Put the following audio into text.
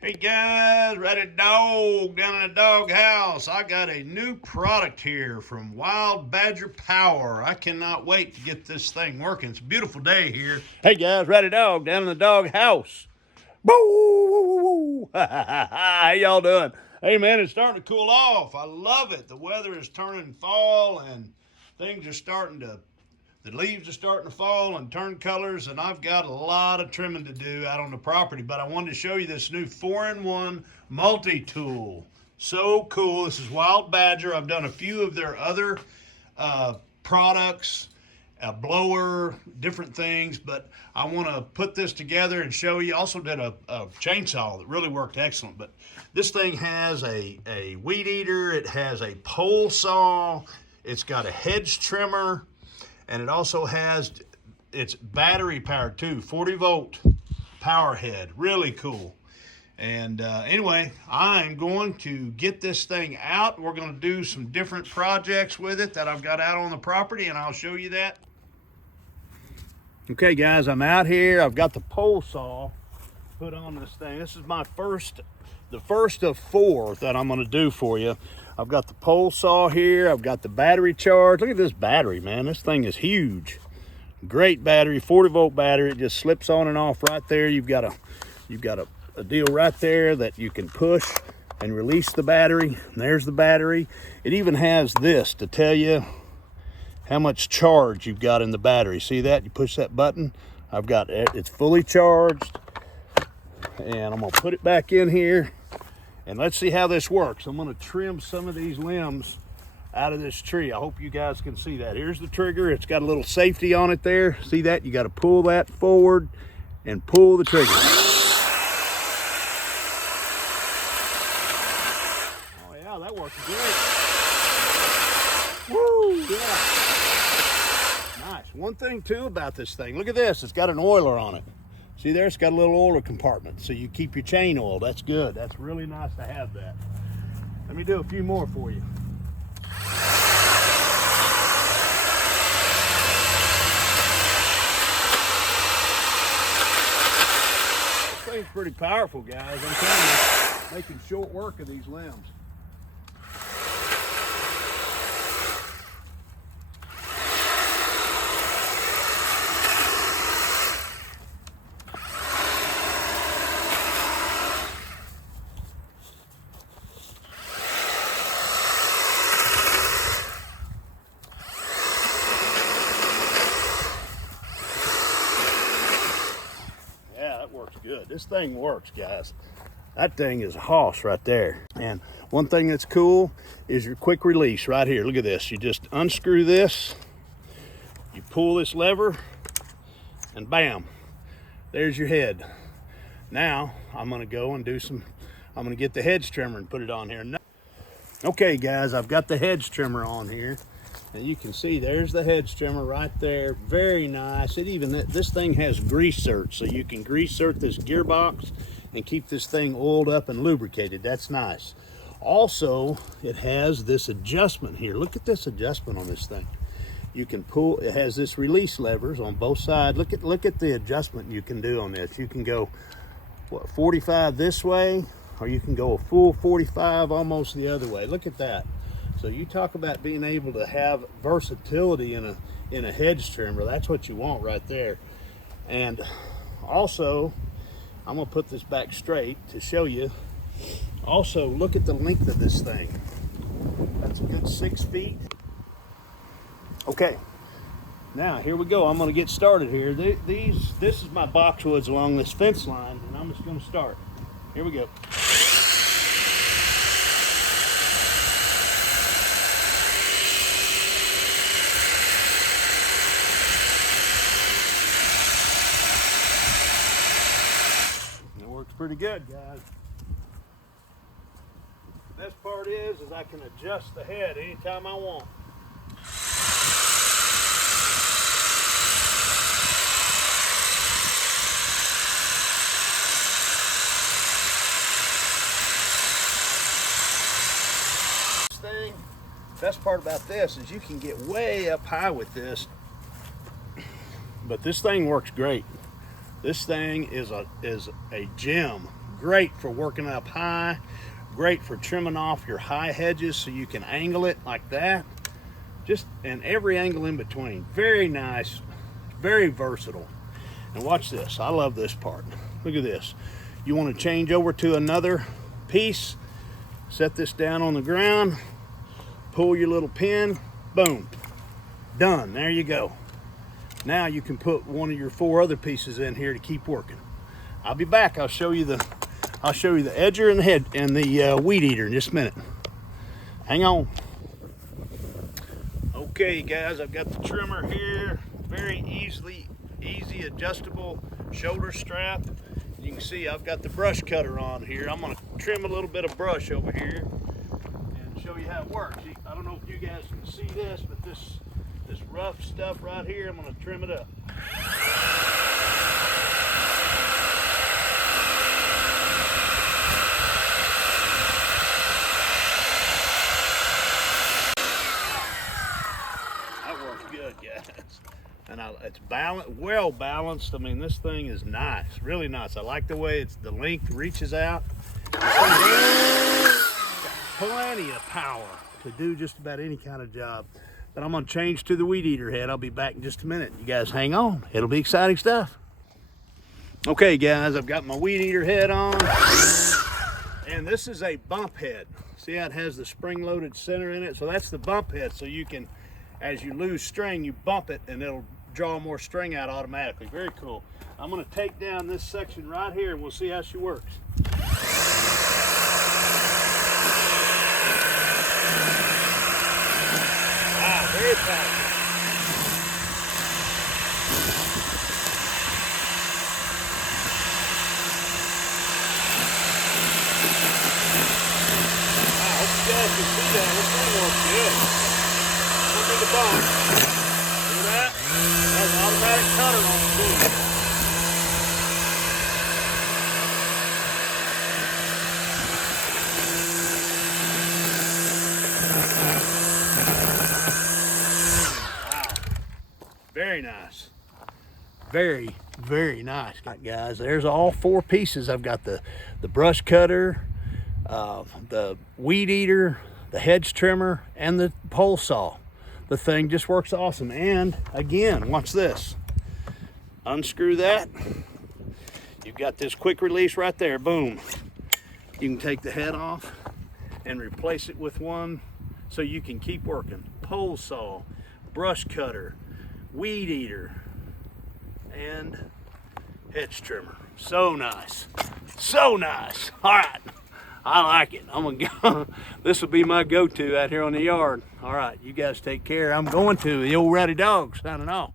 Hey guys, Ratty Dog down in the dog house. I got a new product here from Wild Badger Power. I cannot wait to get this thing working. It's a beautiful day here. Hey guys, Ratty Dog down in the dog house. Boo! How y'all doing? Hey man, it's starting to cool off. I love it. The weather is turning fall and things are starting to the leaves are starting to fall and turn colors, and I've got a lot of trimming to do out on the property, but I wanted to show you this new 4-in-1 multi-tool. So cool. This is Wild Badger. I've done a few of their other products, a blower, different things, but I want to put this together and show you. Also did a chainsaw that really worked excellent, but this thing has a weed eater, it has a pole saw, it's got a hedge trimmer, and it also has, it's battery powered too, 40-volt power head. Really cool. And anyway, I'm going to get this thing out. We're going to do some different projects with it that I've got out on the property, and I'll show you that. Okay guys, I'm out here. I've got the pole saw put on this thing. This is the first of 4 that I'm going to do for you. I've got the pole saw here. I've got the battery charge. Look at this battery, man. This thing is huge. Great battery, 40-volt battery. It just slips on and off right there. You've got a deal right there that you can push and release the battery. And there's the battery. It even has this to tell you how much charge you've got in the battery. See that? You push that button. It's fully charged. And I'm gonna put it back in here. And let's see how this works. I'm gonna trim some of these limbs out of this tree. I hope you guys can see that. Here's the trigger. It's got a little safety on it there. See that? You gotta pull that forward and pull the trigger. Oh yeah, that works great. Woo, yeah. Nice. One thing too about this thing, look at this. It's got an oiler on it. See there, it's got a little oiler compartment, so you keep your chain oiled. That's good. That's really nice to have that. Let me do a few more for you. This thing's pretty powerful, guys. I'm telling you, making short work of these limbs. Good. This thing works, guys. That thing is a hoss right there. And one thing that's cool is your quick release right here. Look at this. You just unscrew this, you pull this lever, and bam, there's your head. Now I'm gonna go and I'm gonna get the hedge trimmer and put it on here. Okay guys, I've got the hedge trimmer on here. And you can see there's the hedge trimmer right there. Very nice. This thing has grease zerk, so you can grease zerk this gearbox and keep this thing oiled up and lubricated. That's nice. Also, it has this adjustment here. Look at this adjustment on this thing. You can pull. It has this release levers on both sides. Look at the adjustment you can do on this. You can go 45 this way, or you can go a full 45 almost the other way. Look at that. So you talk about being able to have versatility in a hedge trimmer. That's what you want right there. And also, I'm gonna put this back straight to show you. Also, look at the length of this thing. That's a good 6 feet. Okay, now here we go. I'm gonna get started here. This is my boxwoods along this fence line, and I'm just gonna start. Here we go. Pretty good, guys. The best part is I can adjust the head anytime I want. Best part about this is you can get way up high with this, but this thing works great. This thing is a gem. great for working up high, great for trimming off your high hedges so you can angle it like that. Just in every angle in between. Very nice, very versatile. And watch this, I love this part. Look at this. You want to change over to another piece, set this down on the ground, pull your little pin, boom, done, there you go. Now you can put one of your 4 other pieces in here to keep working. I'll be back, I'll show you the edger and the head and the weed eater in just a minute. Hang on. Okay guys, I've got the trimmer here, very easy adjustable shoulder strap. You can see I've got the brush cutter on here. I'm going to trim a little bit of brush over here and show you how it works. I don't know if you guys can see this, but this rough stuff right here, I'm going to trim it up. Good guys, and it's well balanced. I mean, this thing is nice, really nice. I like the way the length reaches out. Plenty of power to do just about any kind of job. But I'm going to change to the weed eater head. I'll be back in just a minute. You guys hang on, it'll be exciting stuff. Okay guys, I've got my weed eater head on, and this is a bump head. See how it has the spring-loaded center in it? So that's the bump head, so you can, as you lose string, you bump it and it'll draw more string out automatically. Very cool. I'm going to take down this section right here and we'll see how she works. Wow, very powerful. I hope you guys can see that. This thing works good. The bump. See that? That's an automatic cutter on the boom. Wow. Very nice. Very, very nice. All right, guys, there's all 4 pieces. I've got the brush cutter, the weed eater, the hedge trimmer, and the pole saw. The thing just works awesome. And again, watch this. Unscrew that. You've got this quick release right there. Boom. You can take the head off and replace it with one so you can keep working. Pole saw, brush cutter, weed eater, and hedge trimmer. So nice. So nice. All right. I like it. I'm gonna go. This will be my go-to out here on the yard. All right, you guys take care. I'm going to the old Ratty Dog signing off.